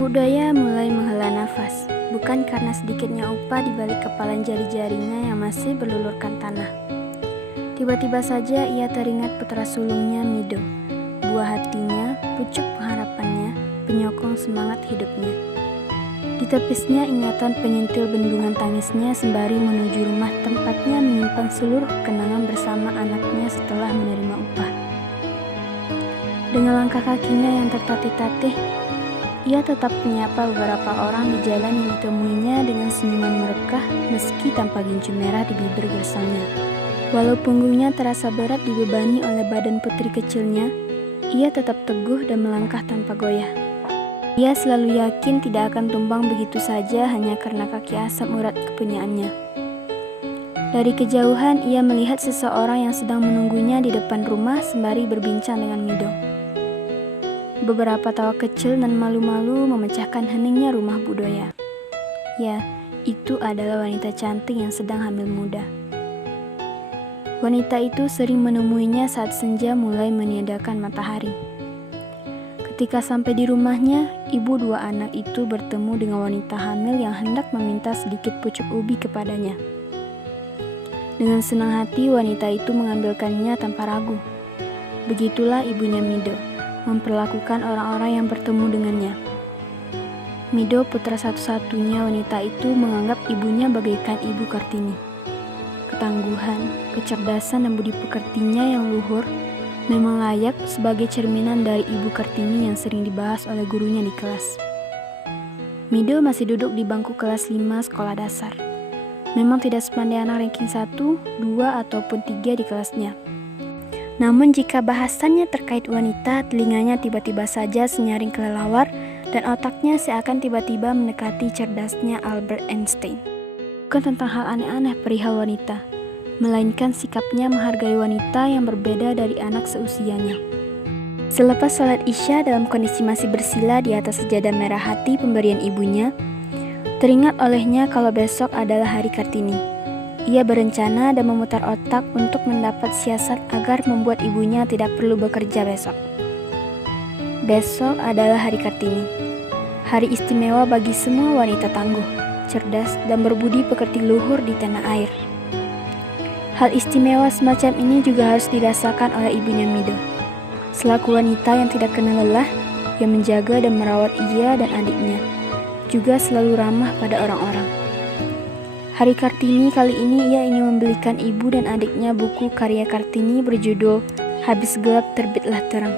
Budaya mulai menghela nafas, bukan karena sedikitnya upah di balik kepalan jari-jarinya yang masih berlulurkan tanah. Tiba-tiba saja ia teringat putra sulungnya Mido, buah hatinya, pucuk pengharapannya, penyokong semangat hidupnya. Ditepisnya ingatan penyentil bendungan tangisnya sembari menuju rumah tempatnya menyimpan seluruh kenangan bersama anaknya setelah menerima upah. Dengan langkah kakinya yang tertatih-tatih, ia tetap menyapa beberapa orang di jalan yang ditemuinya dengan senyuman merekah meski tanpa gincu merah di bibir gersangnya. Walau punggungnya terasa berat dibebani oleh badan putri kecilnya, ia tetap teguh dan melangkah tanpa goyah. Ia selalu yakin tidak akan tumbang begitu saja hanya karena kaki asap urat kepunyaannya. Dari kejauhan ia melihat seseorang yang sedang menunggunya di depan rumah sembari berbincang dengan Mido. Beberapa tawa kecil dan malu-malu memecahkan heningnya rumah budaya. Ya, itu adalah wanita cantik yang sedang hamil muda. Wanita itu sering menemuinya saat senja mulai meniadakan matahari. Ketika sampai di rumahnya, ibu dua anak itu bertemu dengan wanita hamil yang hendak meminta sedikit pucuk ubi kepadanya. Dengan senang hati wanita itu mengambilkannya tanpa ragu. Begitulah ibunya Mido memperlakukan orang-orang yang bertemu dengannya. Mido, putra satu-satunya wanita itu, menganggap ibunya bagaikan ibu Kartini. Ketangguhan, kecerdasan dan budi pekertinya yang luhur memang layak sebagai cerminan dari ibu Kartini yang sering dibahas oleh gurunya di kelas. Mido masih duduk di bangku kelas 5 sekolah dasar. Memang tidak sepandai anak ranking 1, 2, ataupun 3 di kelasnya. Namun jika bahasannya terkait wanita, telinganya tiba-tiba saja senyaring kelelawar dan otaknya seakan tiba-tiba mendekati cerdasnya Albert Einstein. Bukan tentang hal aneh-aneh perihal wanita, melainkan sikapnya menghargai wanita yang berbeda dari anak seusianya. Selepas sholat Isya dalam kondisi masih bersila di atas sejadah merah hati pemberian ibunya, teringat olehnya kalau besok adalah hari Kartini. Ia berencana dan memutar otak untuk mendapat siasat agar membuat ibunya tidak perlu bekerja besok. Besok adalah hari Kartini, hari istimewa bagi semua wanita tangguh, cerdas, dan berbudi pekerti luhur di tanah air. Hal istimewa semacam ini juga harus dirasakan oleh ibunya Mido, selaku wanita yang tidak kenal lelah, yang menjaga dan merawat ia dan adiknya, juga selalu ramah pada orang-orang. Hari Kartini kali ini ia ingin membelikan ibu dan adiknya buku karya Kartini berjudul Habis Gelap Terbitlah Terang.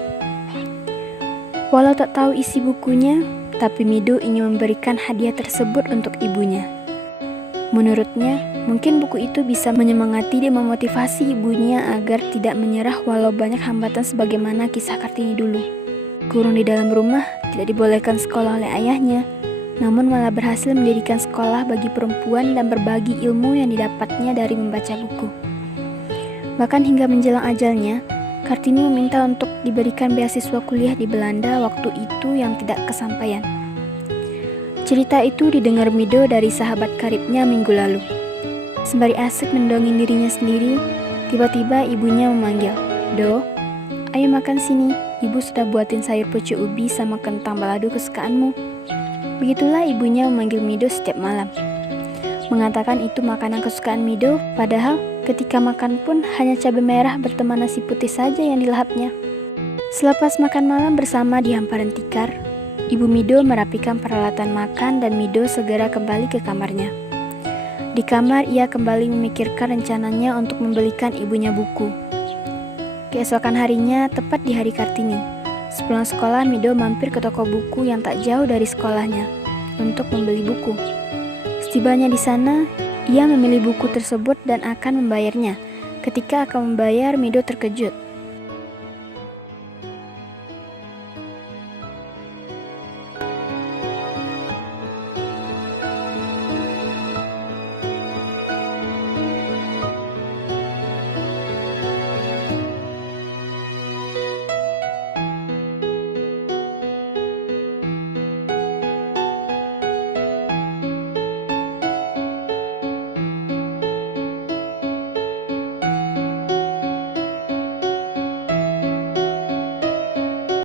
Walau tak tahu isi bukunya, tapi Mido ingin memberikan hadiah tersebut untuk ibunya. Menurutnya, mungkin buku itu bisa menyemangati dan memotivasi ibunya agar tidak menyerah walau banyak hambatan sebagaimana kisah Kartini dulu. Kurung di dalam rumah, tidak dibolehkan sekolah oleh ayahnya, namun malah berhasil mendirikan sekolah bagi perempuan dan berbagi ilmu yang didapatnya dari membaca buku. Bahkan hingga menjelang ajalnya, Kartini meminta untuk diberikan beasiswa kuliah di Belanda waktu itu yang tidak kesampaian. Cerita itu didengar Mido dari sahabat karibnya minggu lalu. Sembari asik mendongeng dirinya sendiri, tiba-tiba ibunya memanggil, "Do, ayo makan sini, ibu sudah buatin sayur pucuk ubi sama kentang balado kesukaanmu." Begitulah ibunya memanggil Mido setiap malam, mengatakan itu makanan kesukaan Mido, padahal ketika makan pun hanya cabai merah berteman nasi putih saja yang dilahapnya. Selepas makan malam bersama di hamparan tikar, ibu Mido merapikan peralatan makan dan Mido segera kembali ke kamarnya. Di kamar ia kembali memikirkan rencananya untuk membelikan ibunya buku. Keesokan harinya, tepat di hari Kartini, sepulang sekolah Mido mampir ke toko buku yang tak jauh dari sekolahnya untuk membeli buku. Setibanya di sana, ia memilih buku tersebut dan akan membayarnya. Ketika akan membayar, Mido terkejut.